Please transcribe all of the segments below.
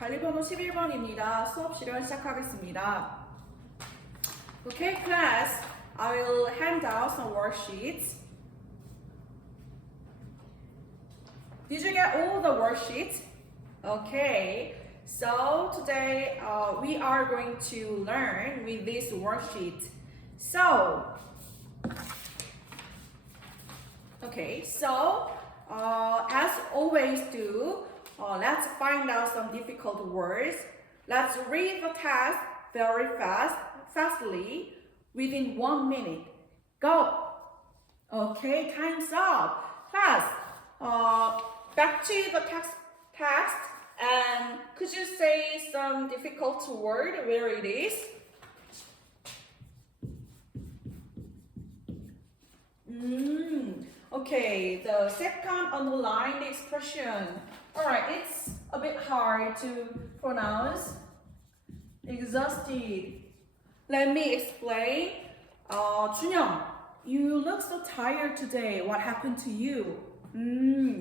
관리번호 11번입니다. 수업 실현 시작하겠습니다. Okay, class, I will hand out some worksheets. Did you get all the worksheets? Okay, so today we are going to learn with this worksheet. So, as always do, let's find out some difficult words. Let's read the text very fastly, within 1 minute. Go! Okay, time's up. Class, back to the text, and could you say some difficult word where it is? Okay, the second underlined expression. Alright, it's a bit hard to pronounce. Exhausted. Let me explain. Junyoung, you look so tired today. What happened to you?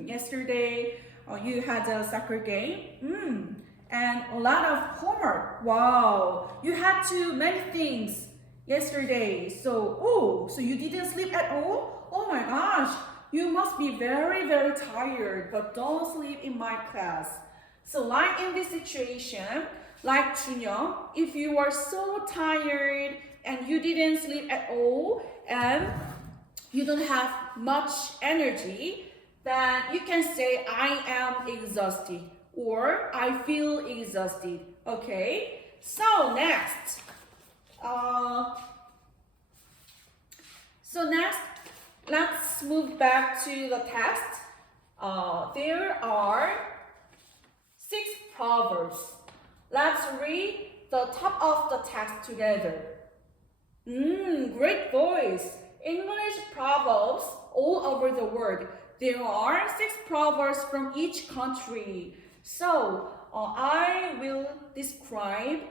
Yesterday you had a soccer game. And a lot of homework. Wow, you had too many things yesterday. So you didn't sleep at all? Oh my gosh, you must be very, very tired, but don't sleep in my class. So like in this situation, like Junyoung, if you are so tired and you didn't sleep at all and you don't have much energy, then you can say I am exhausted or I feel exhausted. Okay, so next. Let's move back to the text. There are 6 proverbs. Let's read the top of the text together. Great voice. English proverbs all over the world. There are 6 proverbs from each country. So I will describe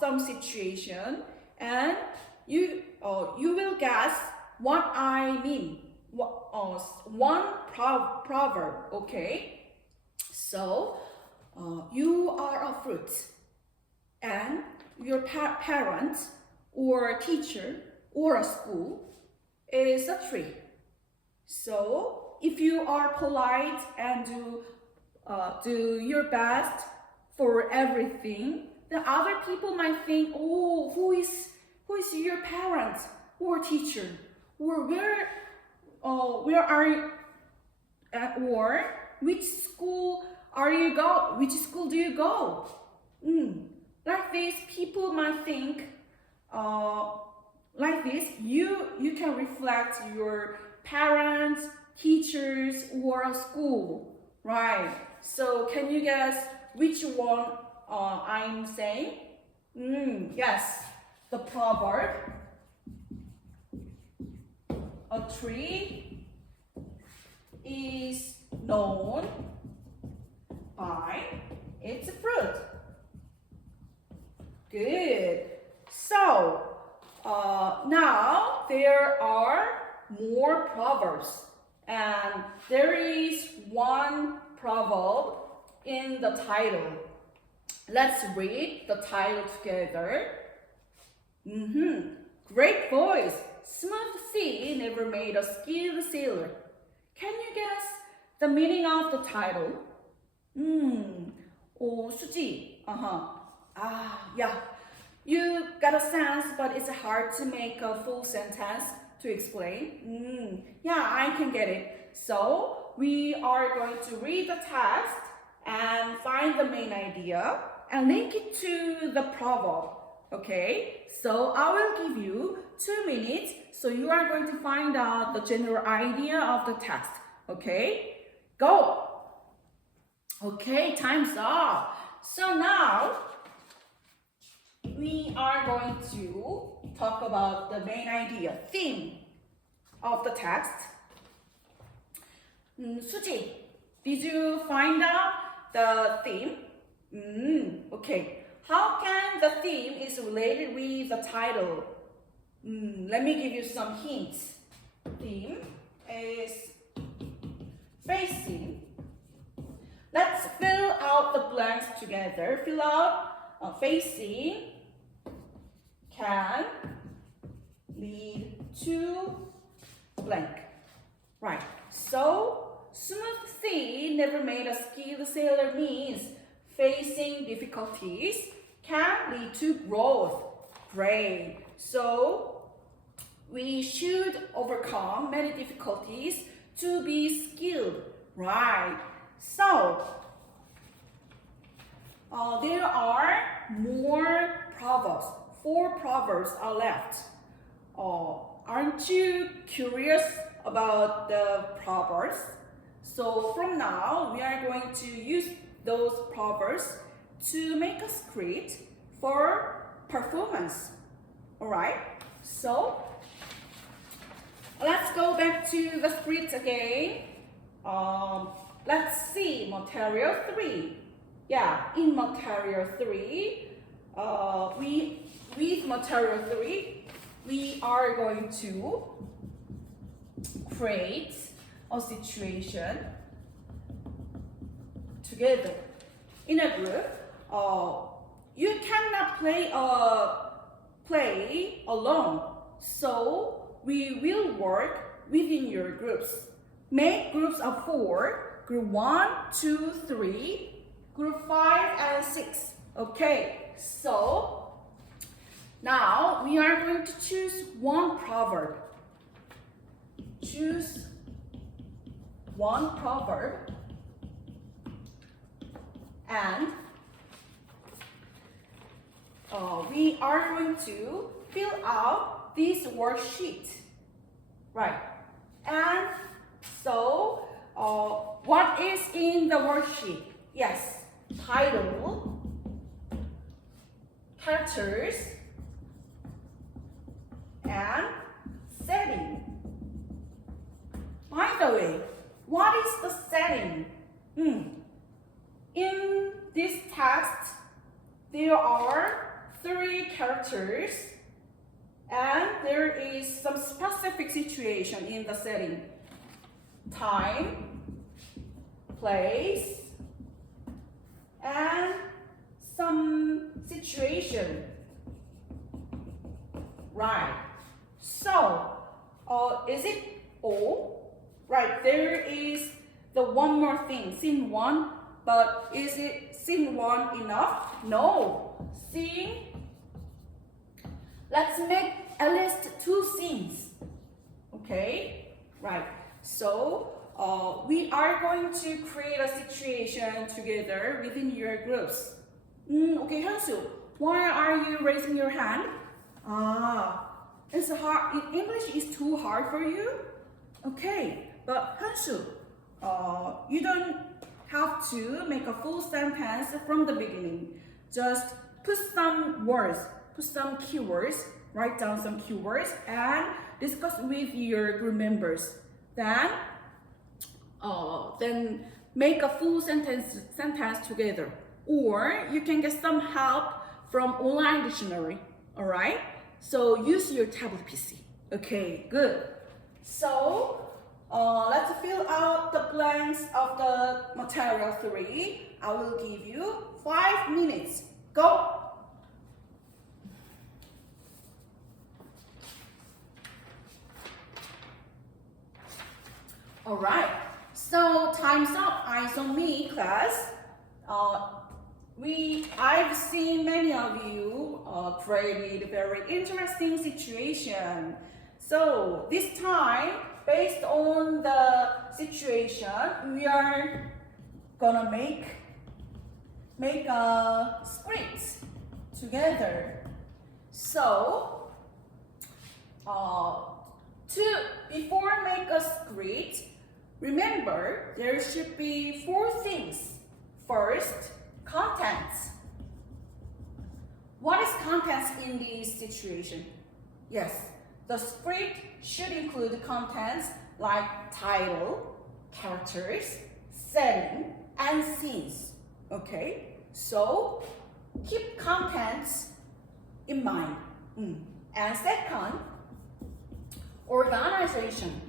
some situation, and you will guess what I mean. One proverb, okay? So, you are a fruit, and your parent or teacher or a school is a tree. So, if you are polite and do your best for everything, then other people might think, oh, who is your parent or teacher? Or where are you, or which school are you go? Which school do you go? Like this, people might think, like this. You can reflect your parents, teachers, or a school, right? So can you guess which one I'm saying? Yes, the proverb. A tree is known by its fruit. Good. So, now there are more proverbs. And there is one proverb in the title. Let's read the title together. Great voice. Smooth sea never made a skilled sailor. Can you guess the meaning of the title? 수지. Yeah. You got a sense, but it's hard to make a full sentence to explain. Yeah, I can get it. So, we are going to read the text and find the main idea and link it to the proverb. Okay, so I will give you 2 minutes, so you are going to find out the general idea of the text. Okay, go. Okay, time's up. So now we are going to talk about the main idea, theme of the text. Suji, did you find out the theme? Okay. How can the theme is related with the title? Let me give you some hints. Theme is facing. Let's fill out out the blanks together. Fill out facing can lead to blank. Right. So smooth sea never made a skilled sailor means facing difficulties can lead to growth. Great. So we should overcome many difficulties to be skilled. Right. So there are more proverbs. 4 proverbs are left. Aren't you curious about the proverbs? So from now, we are going to use those proverbs to make a script for performance. Alright? So let's go back to the script again. Let's see material 3. Yeah, in material 3, with material 3, we are going to create a situation together in a group. You cannot play alone, so we will work within your groups. Make groups of 4, group 1, 2, 3, group 5 and 6. Okay, so now we are going to choose one proverb. Choose one proverb and we are going to fill out this worksheet. Right. And so what is in the worksheet? Yes, title, characters, and setting. By the way, what is the setting? In this text, there are 3 characters and there is some specific situation in the setting. Time, place, and some situation. Right. So, is it all? Right, there is the one more thing, scene 1, but is it scene 1 enough? No. Scene, let's make at least 2 scenes. Okay, right. So, we are going to create a situation together within your groups. Okay, Hyunsu, why are you raising your hand? It's hard. English is too hard for you? Okay. But Hyunsu, you don't have to make a full sentence from the beginning. Just put some words, put some keywords, write down some keywords, and discuss with your group members. Then make a full sentence together. Or you can get some help from online dictionary. All right. So use your tablet PC. Okay, good. So. Let's fill out the blanks of the material 3. I will give you 5 minutes. Go! Alright, so time's up. Eyes on me, class. I've seen many of you created very interesting situation. So this time, based on the situation, we are gonna make a script together. So, before make a script, remember there should be 4 things. First, contents. What is contents in this situation? Yes. The script should include contents like title, characters, setting, and scenes. Okay? So, keep contents in mind. And second, organization.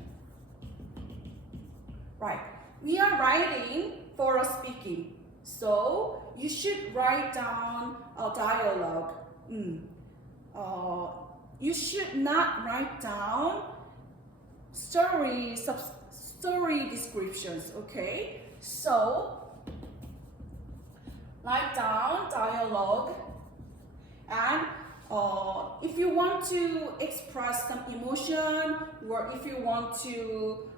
Right. We are writing for a speaking. So you should write down a dialogue. You should not write down story descriptions, okay? So write down dialogue, and if you want to express some emotion, or if you want to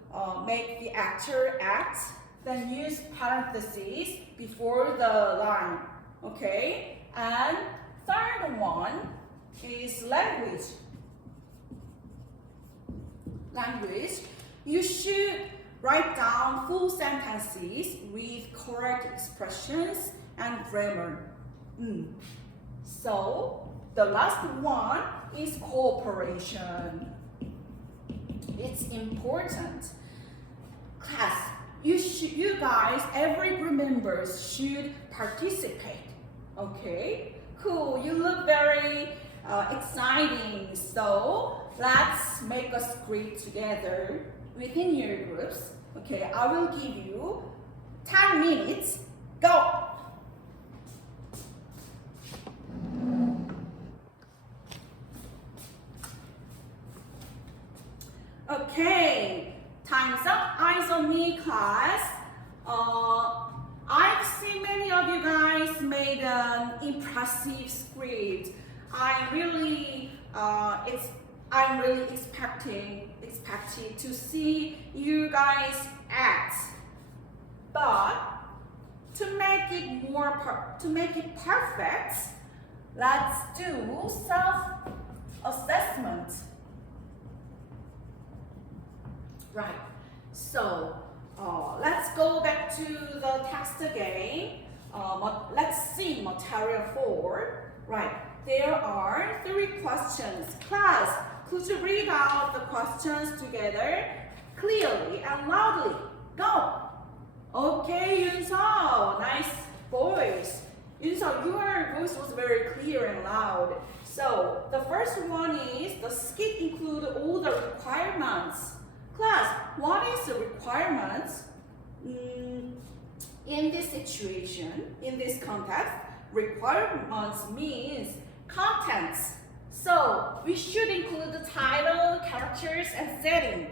make the actor act, then use parentheses before the line, okay? And third one is language. You should write down full sentences with correct expressions and grammar. So the last one is cooperation. It's important. Class, you guys, every group members should participate. Okay? Cool. You look very exciting. So let's make a script together within your groups. Okay, I will give you 10 minutes. Go! Okay, time's up. Eyes on me, class. I've seen many of you guys made an impressive script. I'm really expected to see you guys act. But to make it perfect, let's do self-assessment. Right. So let's go back to the text again. Let's see material 4. Right. There are 3 questions. Class, could you read out the questions together clearly and loudly? Go. Okay, Yunseo, nice voice. Yunseo, your voice was very clear and loud. So the first one is, the skit include all the requirements. Class, what is the requirements? In this situation, in this context, requirements means contents. So we should include the title, characters, and setting.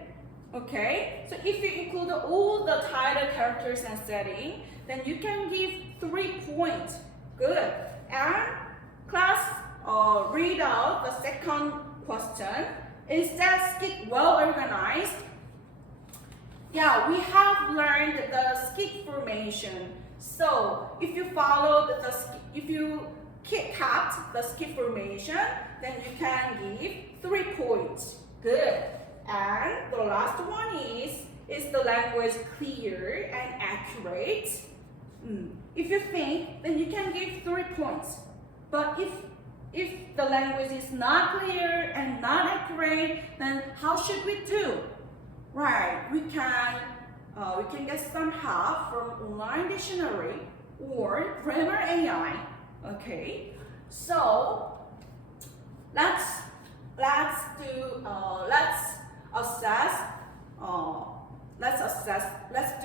Okay? So if you include all the title, characters, and setting, then you can give 3 points. Good. And class, read out the second question. Is that skit well organized? Yeah, we have learned the skit formation. So if you followed if you kept the skit formation, then you can give 3 points. Good. And the last one is the language clear and accurate? If you think, then you can give 3 points. But if the language is not clear and not accurate, then how should we do? Right, we can get some help from online dictionary or grammar AI. Okay, so let's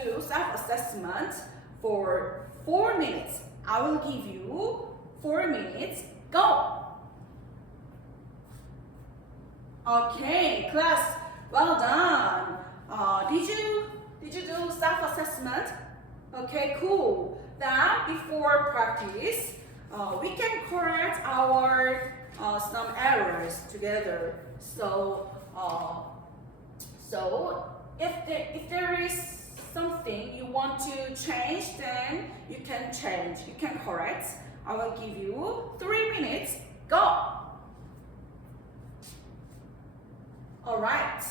do self-assessment for 4 minutes. I will give you 4 minutes. Go. Okay, class, well done. Did you do self-assessment? Okay, cool. Then before practice, we can correct our some errors together. So if there is something you want to change, then you can change. You can correct. I will give you 3 minutes. Go. All right.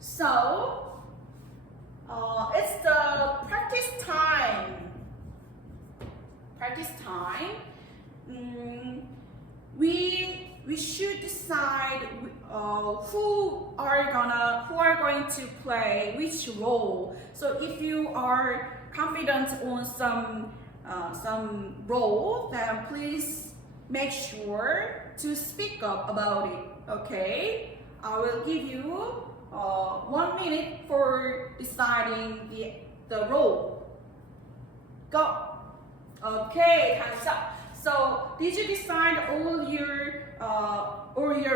So it's the practice time. We should decide who are going to play which role. So if you are confident on some role, then please make sure to speak up about it. Okay, I will give you 1 minute for deciding the role. Go. Okay, time's up. So, did you decide all your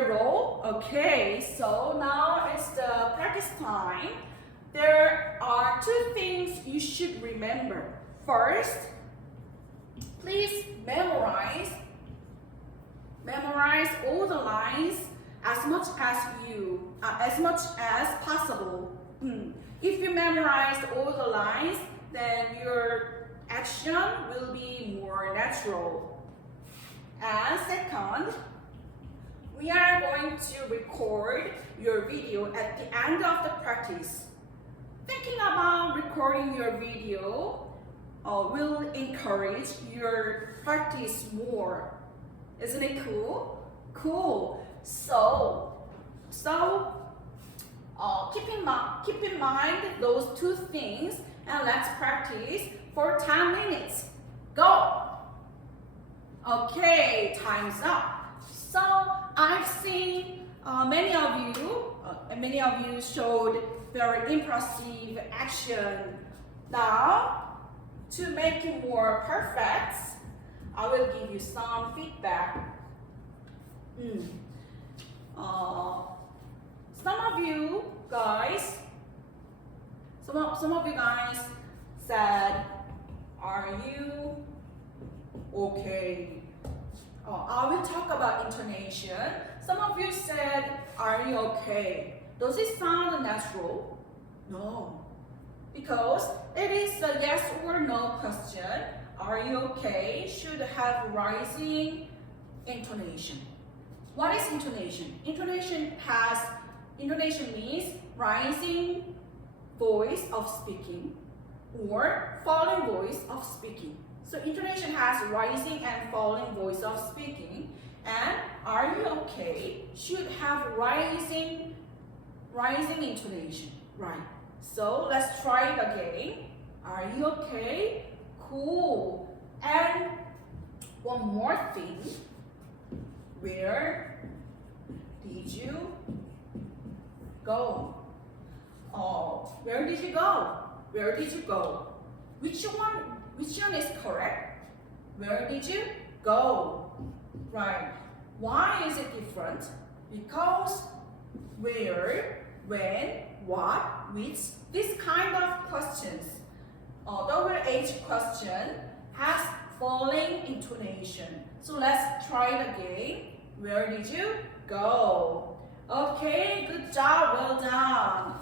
role? Okay, so now it's the practice time. There are two things you should remember. First, please memorize all the lines as much as possible. If you memorized all the lines, then your action will be more natural. And second, we are going to record your video at the end of the practice. Thinking about recording your video will encourage your practice more. Isn't it cool? Cool. So keep in mind those two things and let's practice for 10 minutes. Go! Okay, time's up. So I've seen many of you showed very impressive action. Now, to make it more perfect, I will give you some feedback. Some of you guys said, "Are you okay?" I will talk about intonation. Some of you said, "Are you okay?" Does it sound natural? No, because it is a yes or no question. Are you okay? Should have rising intonation. What is intonation? Intonation means rising voice of speaking or falling voice of speaking. So intonation has rising and falling voice of speaking, and are you okay should have rising intonation, right? So let's try it again. Are you okay? Cool. And one more thing. Where did you go? Where did you go? Where did you go? Which one is correct? Where did you go? Right. Why is it different? Because where, when, what, which, this kind of questions. WH question has falling intonation. So let's try it again. Where did you go? Okay, good job, well done.